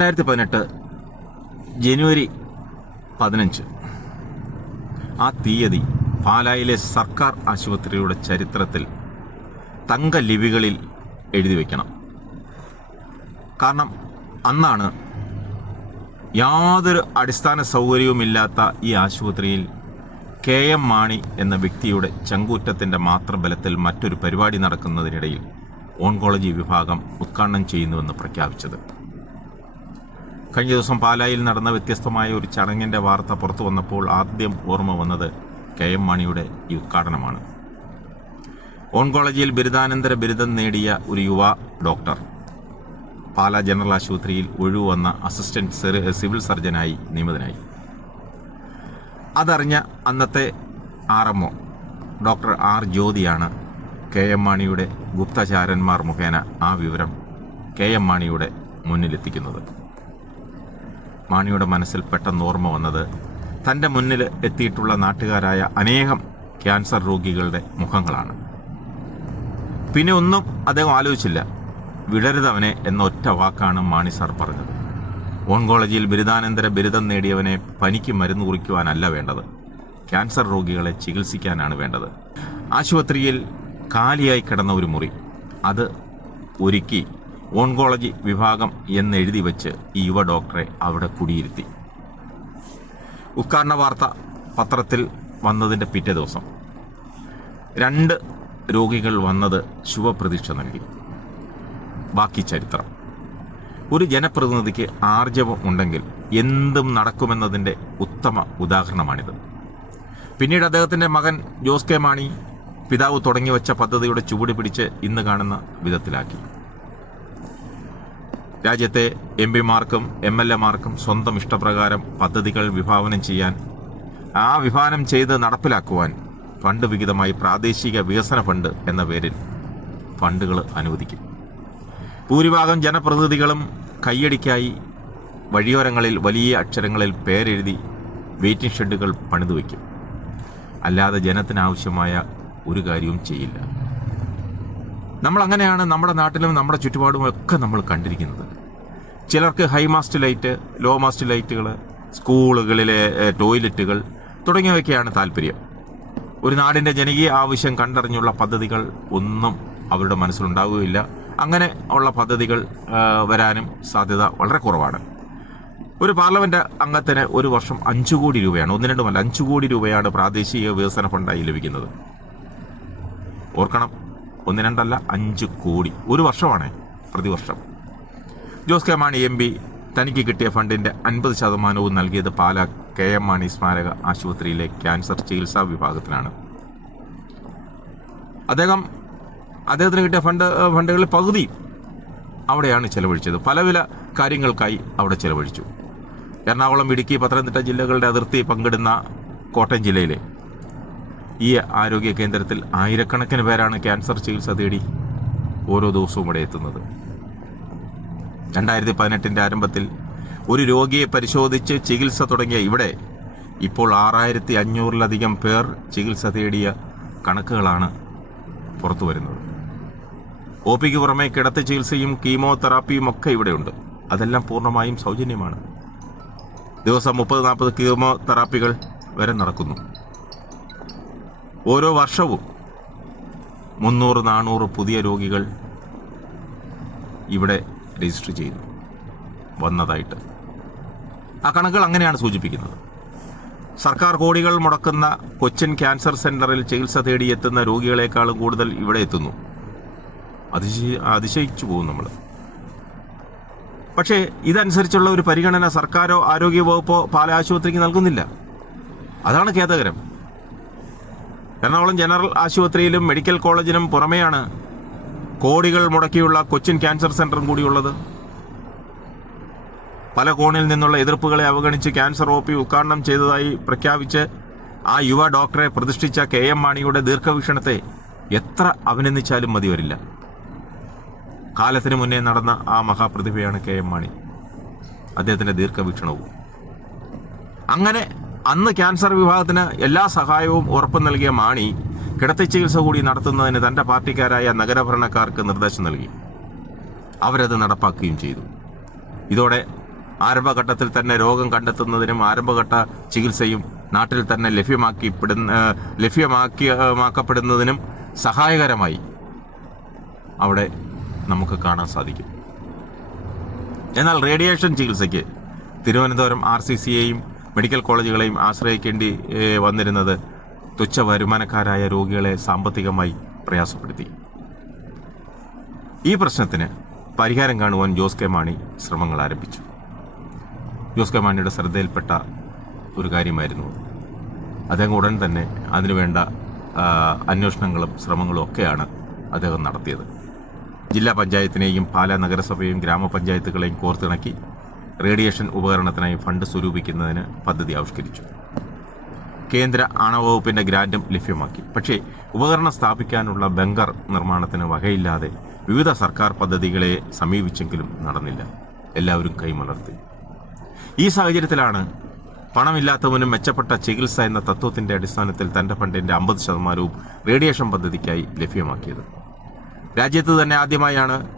രണ്ടായിരത്തി പതിനെട്ട് ജനുവരി പതിനഞ്ച്. ആ തീയതി പാലായിലെ സർക്കാർ ആശുപത്രിയുടെ ചരിത്രത്തിൽ തങ്ക ലിപികളിൽ എഴുതി വയ്ക്കണം കാരണം അന്നാണ് യാതൊരു അടിസ്ഥാന സൗകര്യവുമില്ലാത്ത ഈ ആശുപത്രിയിൽ കെ എം മാണി എന്ന വ്യക്തിയുടെ ചങ്കൂറ്റത്തിന്റെ മാത്രം ബലത്തിൽ മറ്റൊരു പരിപാടി നടക്കുന്നതിനിടയിൽ ഓൺകോളജി വിഭാഗം ഉദ്ഘാടനം ചെയ്യുന്നുവെന്ന് പ്രഖ്യാപിച്ചത്. കഴിഞ്ഞ ദിവസം പാലായിൽ നടന്ന വ്യത്യസ്തമായ ഒരു ചടങ്ങിന്റെ വാർത്ത പുറത്തു വന്നപ്പോൾ ആദ്യം ഓർമ്മ വന്നത് കെ എം മാണിയുടെ ഈ ഉദ്ഘാടനമാണ്. ഓൺകോളജിയിൽ ബിരുദാനന്തര ബിരുദം നേടിയ ഒരു യുവ ഡോക്ടർ പാല ജനറൽ ആശുപത്രിയിൽ ഒഴിവു വന്ന അസിസ്റ്റന്റ് സെറി- സിവിൽ സർജനായി നിയമിതനായി. അതറിഞ്ഞ അന്നത്തെ R M O doctor R ജ്യോതിയാണ് K M മാണിയുടെ ഗുപ്തചാരന്മാർ മുഖേന ആ വിവരം കെ എം മാണിയുടെ മുന്നിലെത്തിക്കുന്നത്. മാണിയുടെ മനസ്സിൽ പെട്ടെന്ന് ഓർമ്മ വന്നത് തന്റെ മുന്നിൽ എത്തിയിട്ടുള്ള നാട്ടുകാരായ അനേകം ക്യാൻസർ രോഗികളുടെ മുഖങ്ങളാണ്. പിന്നെ ഒന്നും അദ്ദേഹം ആലോചിച്ചില്ല. വിടരുതവനെ എന്ന ഒറ്റ വാക്കാണ് മാണി സാർ പറഞ്ഞത്. ഓൺകോളജിയിൽ ബിരുദാനന്തര ബിരുദം നേടിയവനെ പനിക്ക് മരുന്ന് കുറിക്കുവാനല്ല വേണ്ടത്. ക്യാൻസർ രോഗികളെ ചികിത്സിക്കാനാണ് വേണ്ടത്. ആശുപത്രിയിൽ കാലിയായി കിടന്ന ഒരു മുറി. അത് ഒരുക്കി ഓൺകോളജി വിഭാഗം എന്നെഴുതി വെച്ച് ഈ യുവ ഡോക്ടറെ അവിടെ കുടിയിരുത്തി. ഉദ്ഘാടന വാർത്ത പത്രത്തിൽ വന്നതിന്റെ പിറ്റേ ദിവസം. രണ്ട് രോഗികൾ വന്നത് ശുഭപ്രതീക്ഷ നൽകി. ബാക്കി ചരിത്രം. ഒരു ജനപ്രതിനിധിക്ക് ആർജവം ഉണ്ടെങ്കിൽ എന്തും നടക്കുമെന്നതിന്റെ ഉത്തമ ഉദാഹരണമാണിത്. പിന്നീട് അദ്ദേഹത്തിന്റെ മകൻ ജോസ് കെ മാണി പിതാവ് തുടങ്ങി വെച്ച പദ്ധതിയുടെ ചുവട് പിടിച്ച് ഇന്ന് കാണുന്ന വിധത്തിലാക്കി. രാജ്യത്തെ എം പിമാർക്കും എം എൽ എമാർക്കും സ്വന്തം ഇഷ്ടപ്രകാരം പദ്ധതികൾ വിഭാവനം ചെയ്യാൻ ആ വിഭാവനം ചെയ്ത് നടപ്പിലാക്കുവാൻ ഫണ്ട് വിഹിതമായി പ്രാദേശിക വികസന ഫണ്ട് എന്ന പേരിൽ ഫണ്ടുകൾ അനുവദിക്കും. ഭൂരിഭാഗം ജനപ്രതിനിധികളും കയ്യടിക്കായി വഴിയോരങ്ങളിൽ വലിയ അക്ഷരങ്ങളിൽ പേരെഴുതി വെയിറ്റിംഗ് ഷെഡുകൾ പണിതു വയ്ക്കും. അല്ലാതെ ജനത്തിനാവശ്യമായ ഒരു കാര്യവും ചെയ്യില്ല. നമ്മൾ അങ്ങനെയാണ് നമ്മുടെ നാട്ടിലും നമ്മുടെ ചുറ്റുപാടും ഒക്കെ നമ്മൾ കണ്ടിരിക്കുന്നത്. ചിലർക്ക് high mast light low mast ലൈറ്റുകൾ സ്കൂളുകളിലെ ടോയ്ലറ്റുകൾ തുടങ്ങിയവയ്ക്കാണ് താല്പര്യം. ഒരു നാടിന്റെ ജനകീയ ആവശ്യം കണ്ടറിഞ്ഞുള്ള പദ്ധതികൾ ഒന്നും അവരുടെ മനസ്സിലുണ്ടാവുകയില്ല. അങ്ങനെ ഉള്ള പദ്ധതികൾ വരാനും സാധ്യത വളരെ കുറവാണ്. ഒരു പാർലമെന്റ് അംഗത്തിന് ഒരു വർഷം അഞ്ചു കോടി രൂപയാണ് ഒന്ന് രണ്ടുമല്ല അഞ്ചു കോടി രൂപയാണ് പ്രാദേശിക വികസന ഫണ്ടായി ലഭിക്കുന്നത്. ഓർക്കണം ഒന്ന് രണ്ടല്ല അഞ്ച് കോടി. ഒരു വർഷമാണ് പ്രതിവർഷം. Jose K Mani M P തനിക്ക് കിട്ടിയ ഫണ്ടിന്റെ അൻപത് ശതമാനവും നൽകിയത് പാലാ കെ എം മാണി സ്മാരക ആശുപത്രിയിലെ ക്യാൻസർ ചികിത്സാ വിഭാഗത്തിനാണ് അദ്ദേഹം അദ്ദേഹത്തിന് കിട്ടിയ ഫണ്ട് ഫണ്ടുകളിൽ പകുതി അവിടെയാണ് ചെലവഴിച്ചത്. പല വില കാര്യങ്ങൾക്കായി അവിടെ ചെലവഴിച്ചു. എറണാകുളം ഇടുക്കി പത്തനംതിട്ട ജില്ലകളുടെ അതിർത്തി പങ്കിടുന്ന കോട്ടയം ജില്ലയിലെ ഈ ആരോഗ്യ കേന്ദ്രത്തിൽ ആയിരക്കണക്കിന് പേരാണ് ക്യാൻസർ ചികിത്സ തേടി ഓരോ ദിവസവും ഇവിടെ എത്തുന്നത്. രണ്ടായിരത്തി പതിനെട്ടിന്റെ ആരംഭത്തിൽ ഒരു രോഗിയെ പരിശോധിച്ച് ചികിത്സ തുടങ്ങിയ ഇവിടെ ഇപ്പോൾ ആറായിരത്തി അഞ്ഞൂറിലധികം പേർ ചികിത്സ തേടിയ കണക്കുകളാണ് പുറത്തു വരുന്നത്. ഒ പിക്ക് പുറമെ കിടത്തി ചികിത്സയും കീമോതെറാപ്പിയും ഒക്കെ ഇവിടെയുണ്ട്. അതെല്ലാം പൂർണമായും സൗജന്യമാണ്. ദിവസം മുപ്പത് നാൽപ്പത് കീമോതെറാപ്പികൾ വരെ നടക്കുന്നു. ഓരോ വർഷവും മുന്നൂറ് നാനൂറ് പുതിയ രോഗികൾ ഇവിടെ രജിസ്റ്റർ ചെയ്തു. വന്നതായിട്ട്. ആ കണക്കുകൾ അങ്ങനെയാണ് സൂചിപ്പിക്കുന്നത്. സർക്കാർ കോടികൾ മുടക്കുന്ന കൊച്ചിൻ ക്യാൻസർ സെന്ററിൽ ചികിത്സ തേടിയെത്തുന്ന രോഗികളെക്കാളും കൂടുതൽ ഇവിടെ എത്തുന്നു. അതിശയ അതിശയിച്ചു പോകും നമ്മൾ പക്ഷേ ഇതനുസരിച്ചുള്ള ഒരു പരിഗണന സർക്കാരോ ആരോഗ്യ വകുപ്പോ പാല ആശുപത്രിക്ക് നൽകുന്നില്ല. അതാണ് ഖേദകരം. എറണാകുളം ജനറൽ ആശുപത്രിയിലും മെഡിക്കൽ കോളേജിനും പുറമെയാണ് കോടികൾ മുടക്കിയുള്ള കൊച്ചിൻ ക്യാൻസർ സെന്ററും കൂടിയുള്ളത്. പല കോണിൽ നിന്നുള്ള എതിർപ്പുകളെ അവഗണിച്ച് ക്യാൻസർ ഒ പി ഉദ്ഘാടനം ചെയ്തതായി പ്രഖ്യാപിച്ച് ആ യുവ ഡോക്ടറെ പ്രതിഷ്ഠിച്ച കെ എം മാണിയുടെ ദീർഘവീക്ഷണത്തെ എത്ര അഭിനന്ദിച്ചാലും മതി വരില്ല കാലത്തിന് മുന്നേ നടന്ന ആ മഹാപ്രതിഭയാണ് കെ എം മാണി. അദ്ദേഹത്തിന്റെ ദീർഘവീക്ഷണവും. അങ്ങനെ അന്ന് ക്യാൻസർ വിഭാഗത്തിന് എല്ലാ സഹായവും ഉറപ്പു നൽകിയ മാണി കിടത്തി ചികിത്സ കൂടി നടത്തുന്നതിന് തന്റെ പാർട്ടിക്കാരായ നഗരഭരണക്കാർക്ക് നിർദ്ദേശം നൽകി. അവരത് നടപ്പാക്കുകയും ചെയ്തു. ഇതോടെ ആരംഭഘട്ടത്തിൽ തന്നെ രോഗം കണ്ടെത്തുന്നതിനും ആരംഭഘട്ട ചികിത്സയും നാട്ടിൽ തന്നെ ലഭ്യമാക്കിപ്പെടുന്ന ലഭ്യമാക്കിയമാക്കപ്പെടുന്നതിനും സഹായകരമായി അവിടെ നമുക്ക് കാണാൻ സാധിക്കും. എന്നാൽ റേഡിയേഷൻ ചികിത്സയ്ക്ക് തിരുവനന്തപുരം ആർ സി സിയെയും മെഡിക്കൽ കോളേജുകളെയും ആശ്രയിക്കേണ്ടി വന്നിരുന്നത് തുച്ഛ വരുമാനക്കാരായ രോഗികളെ സാമ്പത്തികമായി പ്രയാസപ്പെടുത്തി. ഈ പ്രശ്നത്തിന് പരിഹാരം കാണുവാൻ ജോസ് കെ മാണി ശ്രമങ്ങൾ ആരംഭിച്ചു. ജോസ് കെ മാണിയുടെ ശ്രദ്ധയിൽപ്പെട്ട ഒരു കാര്യമായിരുന്നു. അദ്ദേഹം ഉടൻ തന്നെ അതിനുവേണ്ട അന്വേഷണങ്ങളും ശ്രമങ്ങളും ഒക്കെയാണ് അദ്ദേഹം നടത്തിയത്. ജില്ലാ പഞ്ചായത്തിനെയും പാലാ നഗരസഭയും ഗ്രാമപഞ്ചായത്തുകളെയും കോർത്തിണക്കി റേഡിയേഷൻ ഉപകരണത്തിനായി ഫണ്ട് സ്വരൂപിക്കുന്നതിന് പദ്ധതി ആവിഷ്കരിച്ചു. കേന്ദ്ര ആണവ വകുപ്പിന്റെ ഗ്രാന്റും ലഭ്യമാക്കി. പക്ഷേ ഉപകരണം സ്ഥാപിക്കാനുള്ള ബങ്കർ നിർമ്മാണത്തിന് വകയില്ലാതെ വിവിധ സർക്കാർ പദ്ധതികളെ സമീപിച്ചെങ്കിലും നടന്നില്ല. എല്ലാവരും കൈമലർത്തി. ഈ സാഹചര്യത്തിലാണ് പണമില്ലാത്തവനും മെച്ചപ്പെട്ട ചികിത്സ എന്ന തത്വത്തിന്റെ അടിസ്ഥാനത്തിൽ തന്റെ ഫണ്ടിന്റെ അമ്പത് ശതമാനവും റേഡിയേഷൻ പദ്ധതിക്കായി ലഭ്യമാക്കിയത്. രാജ്യത്ത് തന്നെ ആദ്യമായാണ്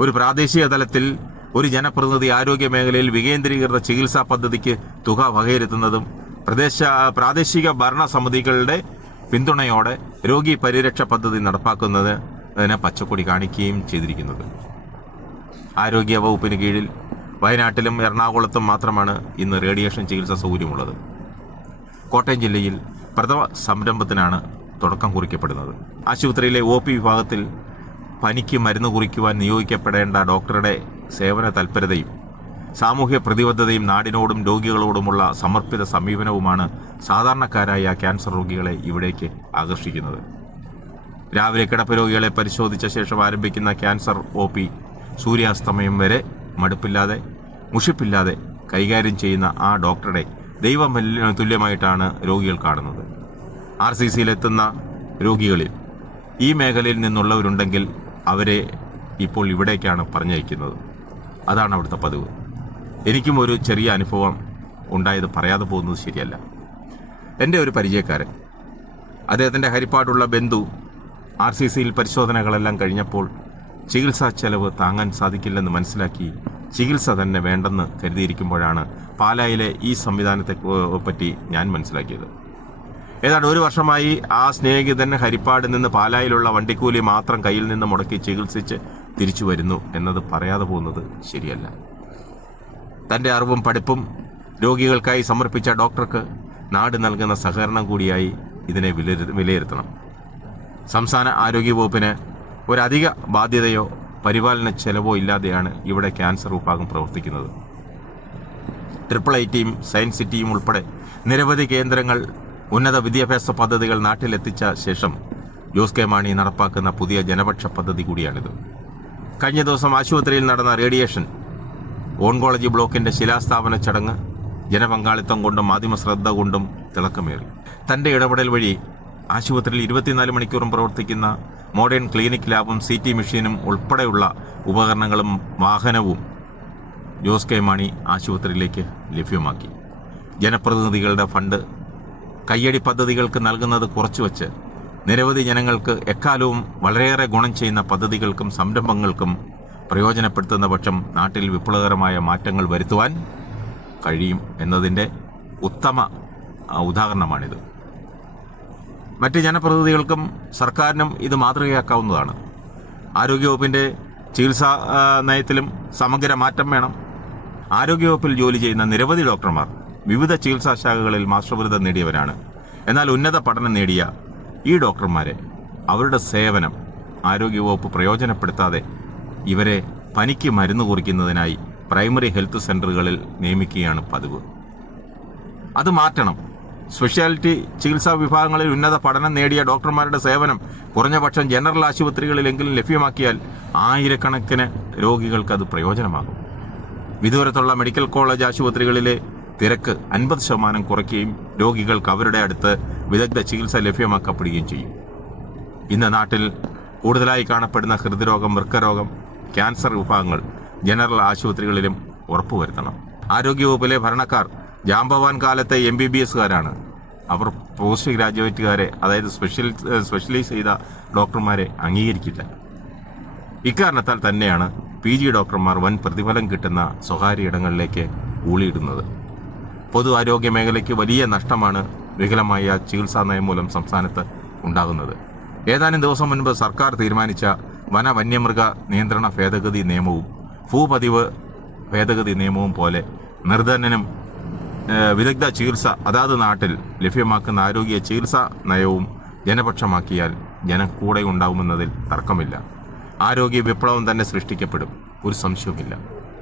ഒരു പ്രാദേശിക തലത്തിൽ ഒരു ജനപ്രതിനിധി ആരോഗ്യ മേഖലയിൽ വികേന്ദ്രീകൃത ചികിത്സാ പദ്ധതിക്ക് തുക വകയിരുത്തുന്നതും പ്രദേശ പ്രാദേശിക ഭരണ സമിതികളുടെ പിന്തുണയോടെ രോഗി പരിരക്ഷ പദ്ധതി നടപ്പാക്കുന്നത് അതിനെ പച്ചക്കൊടി കാണിക്കുകയും ചെയ്തിരിക്കുന്നത്. ആരോഗ്യ വകുപ്പിന് കീഴിൽ വയനാട്ടിലും എറണാകുളത്തും മാത്രമാണ് ഇന്ന് റേഡിയേഷൻ ചികിത്സാ സൗകര്യമുള്ളത്. കോട്ടയം ജില്ലയിൽ പ്രഥമ സംരംഭത്തിനാണ് തുടക്കം കുറിക്കപ്പെടുന്നത്. ആശുപത്രിയിലെ ഒ പി വിഭാഗത്തിൽ പനിക്ക് മരുന്ന് കുറിക്കുവാൻ നിയോഗിക്കപ്പെടേണ്ട ഡോക്ടറുടെ സേവന തൽപരതയും സാമൂഹ്യ പ്രതിബദ്ധതയും നാടിനോടും രോഗികളോടുമുള്ള സമർപ്പിത സമീപനവുമാണ് സാധാരണക്കാരായ ക്യാൻസർ രോഗികളെ ഇവിടേക്ക് ആകർഷിക്കുന്നത്. രാവിലെ കിടപ്പ് രോഗികളെ പരിശോധിച്ച ശേഷം ആരംഭിക്കുന്ന ക്യാൻസർ ഒ പി സൂര്യാസ്തമയം വരെ മടുപ്പില്ലാതെ മുഷിപ്പില്ലാതെ കൈകാര്യം ചെയ്യുന്ന ആ ഡോക്ടറെ ദൈവം തുല്യമായിട്ടാണ് രോഗികൾ കാണുന്നത്. ആർ സി സിയിലെത്തുന്ന രോഗികളിൽ ഈ മേഖലയിൽ നിന്നുള്ളവരുണ്ടെങ്കിൽ അവരെ ഇപ്പോൾ ഇവിടേക്കാണ് പറഞ്ഞയക്കുന്നത്. അതാണ് അവിടുത്തെ പതിവ്. എനിക്കും ഒരു ചെറിയ അനുഭവം ഉണ്ടായത് പറയാതെ പോകുന്നത് ശരിയല്ല. എന്റെ ഒരു പരിചയക്കാരൻ അദ്ദേഹത്തിന്റെ ഹരിപ്പാടുള്ള ബന്ധു ആർ സി സിയിൽ പരിശോധനകളെല്ലാം കഴിഞ്ഞപ്പോൾ ചികിത്സാ ചെലവ് താങ്ങാൻ സാധിക്കില്ലെന്ന് മനസ്സിലാക്കി ചികിത്സ തന്നെ വേണ്ടെന്ന് കരുതിയിരിക്കുമ്പോഴാണ് പാലായിലെ ഈ സംവിധാനത്തെ പറ്റി ഞാൻ മനസ്സിലാക്കിയത്. ഏതാണ്ട് ഒരു വർഷമായി ആ സ്നേഹിതൻ ഹരിപ്പാട് നിന്ന് പാലായിലുള്ള വണ്ടിക്കൂലി മാത്രം കയ്യിൽ നിന്ന് മുടക്കി ചികിത്സിച്ച് തിരിച്ചു വരുന്നു എന്നത് പറയാതെ പോകുന്നത് ശരിയല്ല. തന്റെ അറിവും പഠിപ്പും രോഗികൾക്കായി സമർപ്പിച്ച ഡോക്ടർക്ക് നാട് നൽകുന്ന സഹകരണം കൂടിയായി ഇതിനെ വിലയിരു- വിലയിരുത്തണം. സംസ്ഥാന ആരോഗ്യവകുപ്പിന് ഒരധിക ബാധ്യതയോ പരിപാലന ചെലവോ ഇല്ലാതെയാണ് ഇവിടെ ക്യാൻസർ വിഭാഗം പ്രവർത്തിക്കുന്നത്. ട്രിപ്പിൾ ഐ ടിയും സയൻസ് സിറ്റിയും ഉൾപ്പെടെ നിരവധി കേന്ദ്രങ്ങൾ ഉന്നത വിദ്യാഭ്യാസ പദ്ധതികൾ നാട്ടിലെത്തിച്ച ശേഷം ജോസ് കെ മാണി നടപ്പാക്കുന്ന പുതിയ ജനപക്ഷ പദ്ധതി കൂടിയാണിത്. കഴിഞ്ഞ ദിവസം ആശുപത്രിയിൽ നടന്ന റേഡിയേഷൻ ഓൺകോളജി ബ്ലോക്കിന്റെ ശിലാസ്ഥാപന ചടങ്ങ് ജനപങ്കാളിത്തം കൊണ്ടും മാധ്യമ ശ്രദ്ധ കൊണ്ടും തിളക്കമേറി. തന്റെ ഇടപെടൽ വഴി ആശുപത്രിയിൽ ഇരുപത്തിനാല് മണിക്കൂറും പ്രവർത്തിക്കുന്ന മോഡേൺ ക്ലിനിക് ലാബും സി ടി മെഷീനും ഉൾപ്പെടെയുള്ള ഉപകരണങ്ങളും വാഹനവും ജോസ് കെ മാണി ആശുപത്രിയിലേക്ക് ലഭ്യമാക്കി. ജനപ്രതിനിധികളുടെ ഫണ്ട് കയ്യടി പദ്ധതികൾക്ക് നൽകുന്നത് കുറച്ചുവച്ച് നിരവധി ജനങ്ങൾക്ക് എക്കാലവും വളരെയേറെ ഗുണം ചെയ്യുന്ന പദ്ധതികൾക്കും സംരംഭങ്ങൾക്കും പ്രയോജനപ്പെടുത്തുന്ന പക്ഷം നാട്ടിൽ വിപ്ലവകരമായ മാറ്റങ്ങൾ വരുത്തുവാൻ കഴിയും എന്നതിന്റെ ഉത്തമ ഉദാഹരണമാണിത്. മറ്റ് ജനപ്രതിനിധികൾക്കും സർക്കാരിനും ഇത് മാതൃകയാക്കാവുന്നതാണ്. ആരോഗ്യവകുപ്പിന്റെ ചികിത്സാ നയത്തിലും സമഗ്ര മാറ്റം വേണം. ആരോഗ്യവകുപ്പിൽ ജോലി ചെയ്യുന്ന നിരവധി ഡോക്ടർമാർ വിവിധ ചികിത്സാ ശാഖകളിൽ മാസ്റ്റർ ബിരുദം നേടിയവരാണ്. എന്നാൽ ഉന്നത പഠനം നേടിയ ഈ ഡോക്ടർമാരെ അവരുടെ സേവനം ആരോഗ്യവകുപ്പ് പ്രയോജനപ്പെടുത്താതെ ഇവരെ പനിക്ക് മരുന്ന് കുറിക്കുന്നതിനായി പ്രൈമറി ഹെൽത്ത് സെന്ററുകളിൽ നിയമിക്കുകയാണ് പതിവ്. അത് മാറ്റണം. സ്പെഷ്യാലിറ്റി ചികിത്സാ വിഭാഗങ്ങളിൽ ഉന്നത പഠനം നേടിയ ഡോക്ടർമാരുടെ സേവനം കുറഞ്ഞപക്ഷം ജനറൽ ആശുപത്രികളിലെങ്കിലും ലഭ്യമാക്കിയാൽ ആയിരക്കണക്കിന് രോഗികൾക്ക് അത് പ്രയോജനമാകും. വിദൂരത്തുള്ള മെഡിക്കൽ കോളേജ് ആശുപത്രികളിലെ തിരക്ക് അൻപത് ശതമാനം കുറയ്ക്കുകയും രോഗികൾക്ക് അവരുടെ അടുത്ത് വിദഗ്ധ ചികിത്സ ലഭ്യമാക്കപ്പെടുകയും ചെയ്യും. ഇന്ന് നാട്ടിൽ കൂടുതലായി കാണപ്പെടുന്ന ഹൃദ്രോഗം വൃക്കരോഗം ക്യാൻസർ വിഭാഗങ്ങൾ ജനറൽ ആശുപത്രികളിലും ഉറപ്പുവരുത്തണം. ആരോഗ്യവകുപ്പിലെ ഭരണക്കാർ ജാംബവാൻ കാലത്തെ എം ബി ബി എസുകാരാണ് അവർ പോസ്റ്റ് ഗ്രാജുവേറ്റുകാരെ അതായത് സ്പെഷ്യൽ സ്പെഷ്യലൈസ് ചെയ്ത ഡോക്ടർമാരെ അംഗീകരിക്കില്ല. ഇക്കാരണത്താൽ തന്നെയാണ് പി ജി ഡോക്ടർമാർ വൻ പ്രതിഫലം കിട്ടുന്ന സ്വകാര്യ ഇടങ്ങളിലേക്ക് ഊളിയിടുന്നത്. പൊതു ആരോഗ്യ മേഖലയ്ക്ക് വലിയ നഷ്ടമാണ് വികലമായ ചികിത്സാ നയം മൂലം സംസ്ഥാനത്ത് ഉണ്ടാകുന്നത്. ഏതാനും ദിവസം മുൻപ് സർക്കാർ തീരുമാനിച്ച വന വന്യമൃഗ നിയന്ത്രണ ഭേദഗതി നിയമവും ഭൂപതിവ് ഭേദഗതി നിയമവും പോലെ നിർധനനും വിദഗ്ധ ചികിത്സ അതാത് നാട്ടിൽ ലഭ്യമാക്കുന്ന ആരോഗ്യ ചികിത്സാ നയവും ജനപക്ഷമാക്കിയാൽ ജനം കൂടെ ഉണ്ടാവുമെന്നതിൽ തർക്കമില്ല. ആരോഗ്യ വിപ്ലവം തന്നെ സൃഷ്ടിക്കപ്പെടും. ഒരു സംശയവുമില്ല.